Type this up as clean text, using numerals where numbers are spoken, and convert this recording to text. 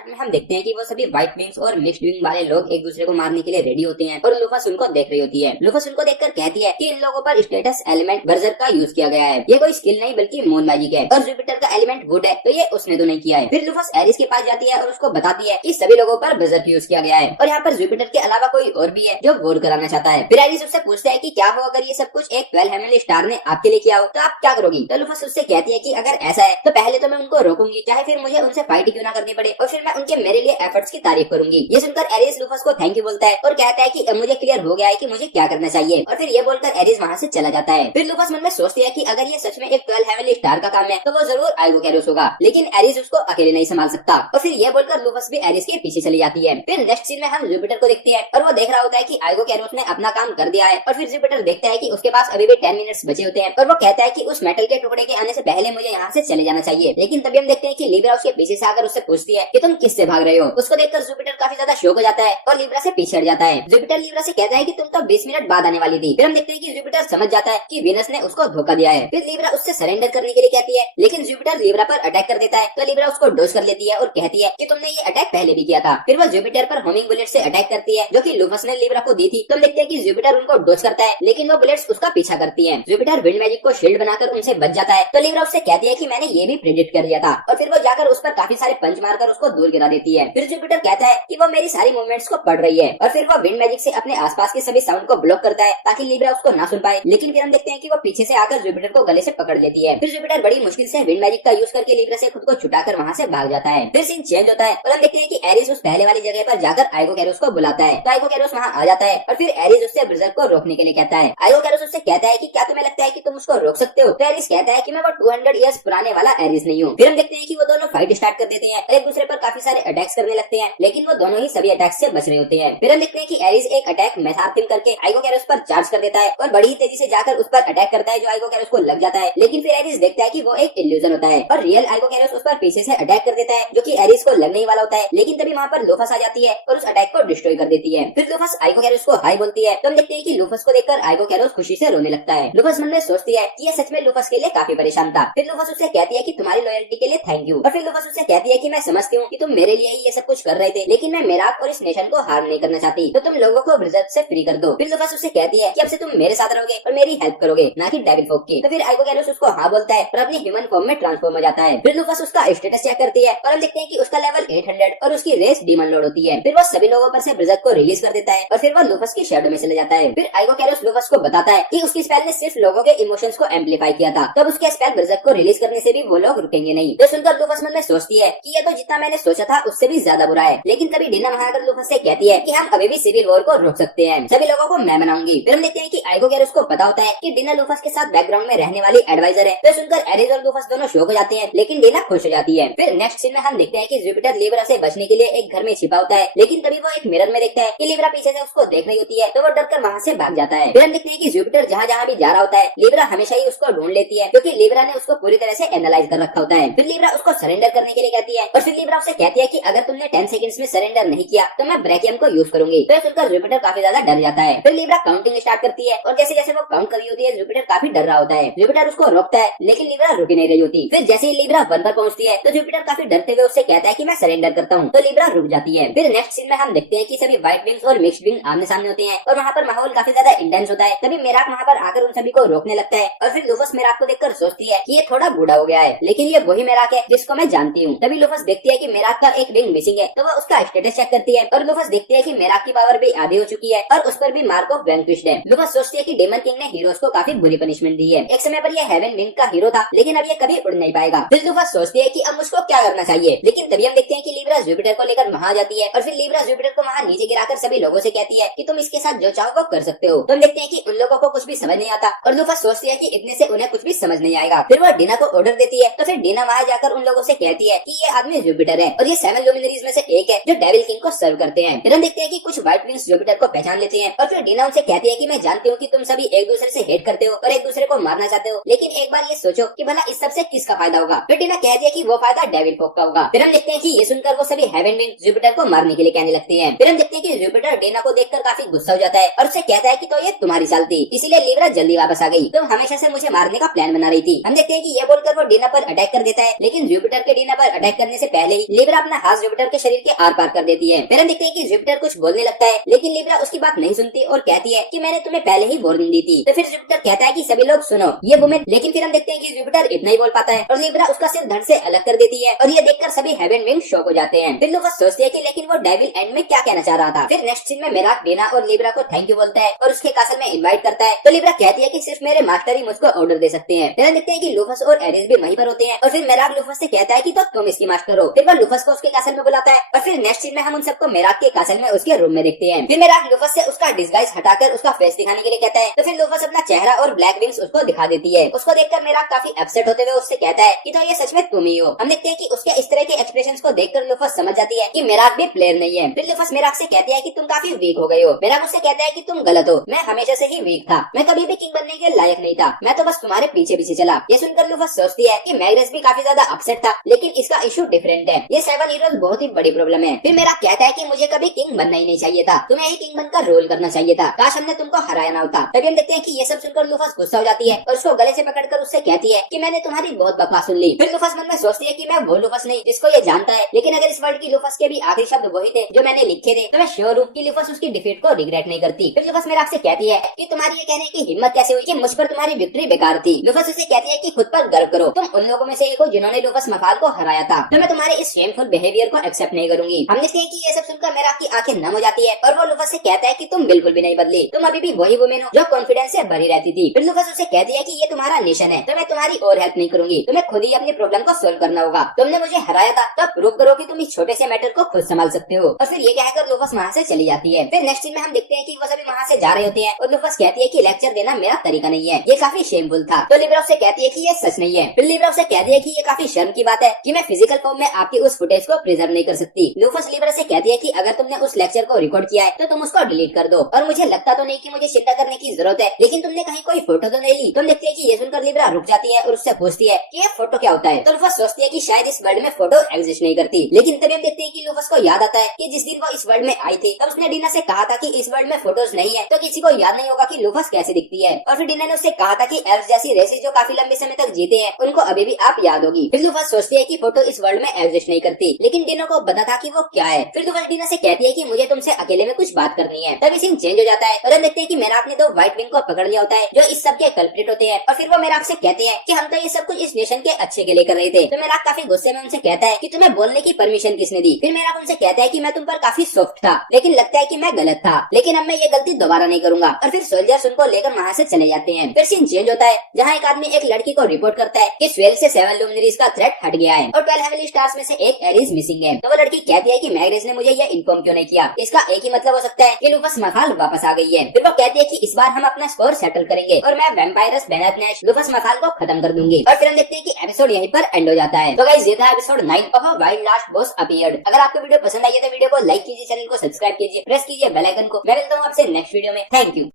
Start में हम देखते हैं कि वो सभी व्हाइट विंग्स और मिक्स्ड विंग वाले लोग एक दूसरे को मारने के लिए रेडी होते हैं और लूफस उनको देख रही होती है। लूफस उनको देखकर कहती है कि इन लोगों पर स्टेटस एलिमेंट बर्जर का यूज किया गया है, ये कोई स्किल नहीं बल्कि मून मैजिक है और जुपिटर का एलिमेंट वुड है, तो ये उसने तो नहीं किया है। फिर लूफस एरिस के पास जाती है और उसको बताती है कि सभी लोगों पर बर्जर यूज किया गया है और यहाँ पर जुपिटर के अलावा कोई और भी है जो वोर कराना चाहता है। फिर एरिस उससे पूछता है कि क्या हो अगर ये सब कुछ एक 12 हेवनली स्टार ने आपके लिए किया हो तो आप क्या करोगी। तो लूफस उससे कहती है कि अगर ऐसा है तो पहले तो मैं उनको रोकूंगी, चाहे फिर मुझे उनसे फाइट क्यों ना करनी पड़े, और फिर मैं उनके मेरे लिए एफर्ट्स की तारीफ करूंगी। ये सुनकर एरिस लूफस को थैंक यू बोलता है और कहता है कि अब मुझे क्लियर हो गया है कि मुझे क्या करना चाहिए, और फिर ये बोलकर एरिस वहाँ से चला जाता है। फिर लूफस मन में सोचती है कि अगर ये सच में एक 12 हेवनली स्टार का काम है तो वो जरूर आइगो कैरोस होगा, लेकिन एरिस उसको अकेले नहीं संभाल सकता, और फिर ये बोलकर लूफस भी एरिस के पीछे चली जाती है। फिर नेक्स्ट सीन में हम जुपिटर को देखते हैं और वो देख रहा होता है कि आइगो कैरोस ने अपना काम कर दिया है, और फिर जुपिटर देखता है कि उसके पास अभी भी 10 मिनट्स बचे होते हैं और वो कहता है कि उस मेटल के टुकड़े के आने से पहले मुझे यहाँ से चले जाना चाहिए। लेकिन तभी हम देखते हैं कि लिब्रा उसके पीछे से आकर उससे पूछती है कि तुम किससे भाग रहे हो। उसको देखकर जुपिटर काफी ज्यादा शॉक हो जाता है और लिब्रा से पीछे हट जाता है। जुपिटर लिब्रा से कहता है कि तुम तो 20 मिनट बाद आने वाली थी। फिर हम देखते हैं कि जुपिटर समझ जाता है कि वीनस ने उसको धोखा दिया है। फिर लिब्रा उससे सरेंडर करने के लिए कहती है, लेकिन जुपिटर लिब्रा पर अटैक कर देता है तो लिब्रा उसको डोज कर लेती है और कहती है कि तुमने ये अटैक पहले भी किया था। फिर वो जुपिटर पर होमिंग बुलेट से अटैक करती है जो कि लूफस ने लिब्रा को दी थी। तो देखते हैं कि जुपिटर उनको डोज करता है लेकिन वो बुलेट्स उसका पीछा करती हैं। जुपिटर विंड मैजिक को शील्ड बनाकर उनसे बच जाता है तो लिब्रा उससे कहती है कि मैंने ये भी प्रेडिक्ट कर दिया था, और फिर वो जाकर उस पर काफी सारे पंच मारकर उसको दूर गिरा देती है। फिर जुपिटर कहता है कि वो मेरी सारी मूवमेंट्स को पढ़ रही है, और फिर वो विंड मैजिक से अपने आसपास के सभी साउंड को ब्लॉक करता है ताकि लिब्रा उसको ना सुन पाए। लेकिन फिर हम देखते हैं कि वो पीछे से आकर जुपिटर को गले से पकड़ लेती है। फिर जुपिटर बड़ी मुश्किल से विंड मैजिक का यूज करके लिब्रा से खुद को छुटाकर वहाँ से भाग जाता है। फिर सीन चेंज होता है और हम देखते हैं कि एरिस उस पहले वाली जगह पर जाकर आइगो कैरोस को बुलाता है। तो आइगो कैरोस वहाँ आ जाता है और फिर एरिस उससे बर्जर को रोकने के लिए कहता है। आइगो कैरोस उससे कहता है कि क्या तुम्हें लगता है कि तुम उसको रोक सकते हो। तो एरिस कहता है कि मैं वो 200 इयर्स पुराने वाला एरिस नहीं हूँ। फिर हम देखते हैं कि वो दोनों फाइट स्टार्ट कर देते हैं और एक दूसरे पर काफी सारे अटैक्स करने लगते हैं, लेकिन वो दोनों ही सभी अटैक्स से बच रहे होते हैं। फिर हम देखते हैं कि एरिस एक अटैक मेथार्थिम करके आइगो कैरोस पर चार्ज कर देता है और बड़ी तेजी से जाकर उस पर अटैक करता है जो आइगो कैरोस को लग जाता है। लेकिन फिर एरिस देखता है कि वो एक इल्यूजन होता है और रियल आइगो कैरोस उस पर पीछे से अटैक कर देता है जो कि एरिस को लगने ही वाला होता है। लेकिन तभी वहाँ पर लूफस आ जाती है और उस अटैक को डिस्ट्रॉय कर देती है। फिर लूफस आइगो कैरोस को हाई बोलती है तो हम देखते हैं कि लूफस को देखकर आइगो कैरोस खुशी से रोने लगता है। लूफस मन में सोचती है कि ये सच में लूफस के लिए काफी परेशान था। फिर लूफस उससे कहती है कि तुम्हारी लॉयल्टी के लिए थैंक यू, और फिर लूफस उससे कहती है कि मैं समझती हूँ कि तुम मेरे लिए ही ये सब कुछ कर रहे थे, लेकिन मैं मेराक और इस नेशन को हार्म नहीं करना चाहती, तो तुम लोगों को ब्रिजर से फ्री कर दो। फिर लूफस उससे कहती है कि अब से तुम मेरे साथ रहोगे और मेरी हेल्प करोगे, ना कि डेविल फोक की। तो फिर आइगो कैरोस उसको हाँ बोलता है और अपनी ह्यूमन फॉर्म में ट्रांसफॉर्म हो जाता है। फिर लूफस उसका स्टेटस चेक करती है और हम देखते हैं कि उसका लेवल 800 और उसकी रेस डीमन लॉर्ड होती है। फिर वो सभी लोगों पर से ब्रिजर को रिलीज कर देता है और फिर वो लूफस की शैडो में चले जाता है। फिर आइगो कैरोस लूफस को बताता है कि उसकी स्पेल ने सिर्फ लोगों के इमोशंस को एम्पलीफाई किया था, तब उसके स्पेल ब्रिजर को रिलीज करने से भी वो लोग रुकेंगे नहीं। तो सुनकर लूफस मन में सोचती है कि ये तो जितना मैंने सोचा था उससे भी ज्यादा बुरा है। लेकिन तभी डीना वहाँ आकर लूफस से कहती है कि हम अभी भी सिविल वॉर को रोक सकते हैं, सभी लोगों को मैं मनाऊंगी। फिर हम देखते हैं कि आइगो कैरोस को पता होता है कि डीना लूफस के साथ बैकग्राउंड में रहने वाली एडवाइजर है। तो सुनकर एरिस और लूफस दोनों शॉक हो जाते हैं, लेकिन डीना खुश हो जाती है। फिर नेक्स्ट सीन में हम देखते हैं कि जुपिटर लिब्रा से बचने के लिए एक घर में छिपा होता है, लेकिन तभी वो एक मिरर में देखता है कि लिब्रा पीछे से उसको देख रही होती है, तो वो डरकर वहाँ से भाग जाता है। फिर हम देखते हैं कि जुपिटर जहाँ जहाँ भी जा रहा होता है लिब्रा हमेशा ही उसको ढूंढ लेती है, क्योंकि लिब्रा ने उसको पूरी तरह से एनालाइज कर रखा होता है। फिर लिब्रा उसको सरेंडर करने के लिए कहती है और फिर लिब्रा उससे कहती है कि अगर तुमने 10 सेकंड्स में सरेंडर नहीं किया तो मैं ब्रैकियम को यूज करूंगी। तो सुनकर जुपिटर काफी ज्यादा डर जाता है। फिर लिब्रा काउंटिंग स्टार्ट करती है और जैसे जैसे वो काउंट कर रही होती है जुपिटर काफी डर रहा होता है। जुपिटर उसको रोकता है लेकिन लिब्रा रुक नहीं रही होती। फिर जैसे ही लिब्रा 1 पर पहुंचती है तो जुपिटर काफी डरते हुए उससे कहता है कि मैं सरेंडर करता हूँ, तो लिब्रा रुक जाती है। फिर नेक्स्ट सीन में हम देखते हैं कि सभी व्हाइट विंग्स और मिक्स्ड विंग आमने सामने होते हैं और वहाँ पर माहौल काफी ज्यादा इंटेंस होता है। तभी मेराक वहाँ पर आकर उन सभी को रोकने लगता है और फिर लूफस मेराक को देखकर सोचती है कि ये थोड़ा बूढ़ा हो गया है, लेकिन ये वही मेराक है जिसको मैं जानती हूँ। तभी लूफस देखती है कि मेराक का एक विंग मिसिंग है, तो वो उसका स्टेटस चेक करती है और लूफस देखती है कि मेराक की पावर भी आधी हो चुकी है और उस पर भी मार्क ऑफ वैंक्विश्ड है। लूफस सोचती है कि डेमन किंग ने हीरोज को काफी बुरी पनिशमेंट दी है। एक समय पर ये हेवन विंग का हीरो था, लेकिन अब ये कभी उड़ नहीं पाएगा। फिर लूफस सोचती है कि अब मुझको क्या करना चाहिए, लेकिन तभी हम देखते हैं कि लिब्रा जुपिटर को लेकर वहाँ जाती है और फिर लिब्रा जुपिटर को वहाँ नीचे गिराकर सभी लोगों से कहती है कि तुम इसके साथ जो चाहो वो कर सकते हो। तो हम देखते हैं कि उन लोगों को कुछ भी समझ नहीं आता और लूफस सोचती है कि इतने से उन्हें कुछ भी समझ नहीं आएगा। फिर वो डीना को ऑर्डर देती है, तो फिर डीना वहाँ जाकर उन लोगों से कहती है कि ये आदमी जुपिटर है और ये 7 लुमिनरीज में से एक है जो डेविल किंग को सर्व करते हैं। फिर हम देखते हैं कि कुछ व्हाइट विंग्स जुपिटर को पहचान लेते हैं और फिर डीना उनसे कहती है कि मैं जानती हूँ कि तुम सभी एक दूसरे से हेट करते हो और एक दूसरे को मारना चाहते हो, लेकिन एक बार ये सोचो कि भला इस सब से किसका फायदा होगा। फिर डीना कहती है कि वो फायदा डेविल फोक का होगा। फिर हम देखते हैं कि ये सुनकर वो सभी हेवन विंग जुपिटर को मारने के लिए कहने लगते हैं। फिर हम देखते हैं कि जुपिटर डीना को देखकर काफी गुस्सा हो जाता है और उससे कहता है कि तो ये तुम्हारी चाल थी, इसीलिए लिब्रा जल्दी वापस आ गई, तुम हमेशा से मुझे मारने का प्लान बना रही थी। हम देखते हैं कि ये बोलकर वो डीना पर अटैक कर देता है, लेकिन जुपिटर के डीना पर अटैक करने से पहले ही लिब्रा लिब्रा अपना हाथ जुपिटर के शरीर के आर पार कर देती है। फिर हम देखते हैं कि जुपिटर कुछ बोलने लगता है, लेकिन लिब्रा उसकी बात नहीं सुनती और कहती है कि मैंने तुम्हें पहले ही वार्निंग दी थी। तो फिर जुपिटर कहता है कि सभी लोग सुनो ये वुमेन, लेकिन फिर हम देखते हैं कि जुपिटर इतना ही बोल पाता है और लिब्रा उसका सिर धड़ से अलग कर देती है और ये देखकर सभी हेवन विंग शॉक हो जाते हैं। फिर लूफस सोचते हैं कि लेकिन वो डेविल एंड में क्या कहना चाह रहा था। फिर नेक्स्ट सीन में मेराक डीना और लिब्रा को थैंक यू बोलता है और उसके कासल में इनवाइट करता है। तो लिब्रा कहती है कि सिर्फ मेरे मास्टर ही मुझको ऑर्डर दे सकते हैं। फिर हम देखते हैं कि लूफस और एरिस भी वहीं पर होते हैं और फिर मेराक लूफस से कहता है कि तो तुम इसकी मास्टर हो। फिर वो लूफस को उसके कासल में बुलाता है और फिर नेक्स्ट सीन में हम उन सबको मेराक के कासल में उसके रूम में देखते हैं। फिर मेराक लूफस से उसका डिस्गाइज हटाकर उसका फेस दिखाने के लिए कहता है। तो फिर लूफस अपना चेहरा और ब्लैक विंग्स उसको दिखा देती है। उसको देखकर मेराक काफी अपसेट होते हुए उससे कहता है कि तो ये सच में तुम ही हो। हम देखते हैं कि उसके इस तरह के एक्सप्रेशंस को देखकर लूफस समझ जाती है कि मेराक भी प्लेयर नहीं है। फिर लूफस मेराक से कहती है कि तुम काफी वीक हो गए हो। मेराक उससे कहता है कि तुम गलत हो, मैं हमेशा से ही वीक था, मैं कभी भी किंग बनने के लायक नहीं था, मैं तो बस तुम्हारे पीछे पीछे चला। ये सुनकर लूफस सोचती है कि मैग्रेस भी काफी ज्यादा अपसेट था, लेकिन इसका इशू डिफरेंट है। ये 7 हीरोज बहुत ही बड़ी प्रॉब्लम है। फिर मेराक कहता है कि मुझे कभी किंग बनना ही नहीं चाहिए था, तुम्हें ही किंग बनकर रोल करना चाहिए था, काश हमने तुमको हराया ना होता। तभी हम देखते हैं कि ये सब सुनकर लूफस गुस्सा हो जाती है और उसको गले से पकड़कर उससे कहती है कि मैंने तुम्हारी बहुत बकवास सुन ली। फिर लूफस मन में सोचती है कि मैं वो लूफस नहीं जिसको ये जानता है, लेकिन अगर इस वर्ल्ड की लूफस के भी आखिरी शब्द वही थे जो मैंने लिखे थे तो मैं श्योर हूँ कि लूफस उसकी डिफीट को रिग्रेट नहीं करती। फिर लूफस मेराक से कहती है कि तुम्हारी ये कहने की हिम्मत कैसे हुई कि मुझ पर तुम्हारी विक्ट्री बेकार थी। लूफस उसे कहती है कि खुद पर गर्व करो, तुम उन लोगों में से एक हो जिन्होंने लूफस मफाल को हराया था, तो मैं तुम्हारे इस शेमफुल बिहेवियर को एक्सेप्ट नहीं करूंगी। हम देखते हैं कि ये सब सुनकर मेराक की आंखें नम हो जाती है और वो लूफस से कहता है कि तुम बिल्कुल भी नहीं बदली, तुम अभी भी वही वुमेन हो जो कॉन्फिडेंस से भरी रहती थी। फिर लूफस उसे कहती है कि ये तुम्हारा नेशन है, तो मैं तुम्हारी और हेल्प नहीं करूंगी, तुम्हें खुद ही अपनी प्रॉब्लम को सोल्व करना होगा। तुमने मुझे हराया था तो प्रूव करो कि तुम इस छोटे से मैटर को खुद संभाल सकते हो। और फिर ये कहकर लूफस वहाँ से चली जाती है। फिर नेक्स्ट सीन में हम देखते हैं कि वो सभी वहाँ से जा रहे होते हैं और लूफस कहती है कि लेक्चर देना मेरा तरीका नहीं है, ये काफी शेमफुल था। तो लिब्रा से कहती है कि ये सच नहीं है। फिर लिब्रा से कहती है कि ये काफी शर्म की बात है कि मैं फिजिकल फॉर्म में आपकी उस फुटेज को प्रिजर्व नहीं कर सकती। लूफस लिब्रा से कहती है कि अगर तुमने उस लेक्चर को रिकॉर्ड किया है तो तुम उसको डिलीट कर दो, और मुझे लगता तो नहीं कि मुझे चिंता करने की जरूरत है, लेकिन तुमने कहीं कोई फोटो तो नहीं ली। तुम देखते हैं कि ये सुनकर लिब्रा रुक जाती है और उससे पूछती है कि ये फोटो क्या होता है। तो लूफस सोचती है कि शायद इस वर्ल्ड में फोटो एग्जिस्ट नहीं करती, लेकिन तभी हम देखते हैं कि लूफस को याद आता है कि जिस दिन वो इस वर्ल्ड में आई थी तब उसने डीना से कहा था कि इस वर्ल्ड में फोटोज नहीं है, तो किसी को याद नहीं होगा कि लूफस कैसे दिखती है। और फिर डीना ने उससे कहा था कि एल्फ जैसी रेसेस जो काफी लंबे समय तक जीते हैं उनको अभी भी आप याद होगी। फिर लूफस सोचती है कि फोटो इस वर्ल्ड में एग्जिस्ट नहीं करती, लेकिन डीना को पता था कि वो क्या है। फिर लूफस डीना से कहती है कि मुझे तुमसे अकेले में कुछ बात करनी है। तभी सीन चेंज हो जाता है और हम देखते हैं कि मेराक ने 2 व्हाइट विंग को पकड़ लिया होता है जो इस सब के कल्प्रिट होते हैं। और फिर वो मेराक से कहते हैं कि हम तो ये सब कुछ इस नेशन के अच्छे के लिए कर रहे थे। तो मेराक काफी गुस्से में उनसे कहता है कि तुम्हें बोलने की परमिशन किसने दी। फिर मेराक उनसे कहता है कि मैं तुम पर काफी सॉफ्ट था, लेकिन लगता है कि मैं गलत था, लेकिन अब मैं ये गलती दोबारा नहीं करूंगा। और फिर सोल्जर्स उनको लेकर वहाँ से चले जाते हैं। फिर सीन चेंज होता है जहाँ एक आदमी एक लड़की को रिपोर्ट करता है कि स्वेल से 7 लुमिनरीज का थ्रेट हट गया है और 12 हेवनली स्टार्स में से एक एरिस मिसिंग है। तो वो लड़की कहती है कि मैग्रेस ने मुझे ये इन्फॉर्म क्यों नहीं किया। इसका एक ही मतलब हो सकता है कि लूफस मफाल वापस आ गई है। फिर वो कहती है कि इस बार हम अपना स्कोर सेटल करेंगे और मैं वैम्पायरस बेनेथ नैश लूफस मफाल को खत्म कर दूंगी। और फिर हम देखते हैं कि एपिसोड यहीं पर एंड हो जाता है। तो गाइस ये था episode 9 of a wild last boss appeared. अगर आपको वीडियो पसंद आई है तो वीडियो को लाइक कीजिए, चैनल को सब्सक्राइब कीजिए, प्रेस कीजिए बेल आइकन को। मैं मिलता हूँ आपसे नेक्स्ट वीडियो में। Thank you.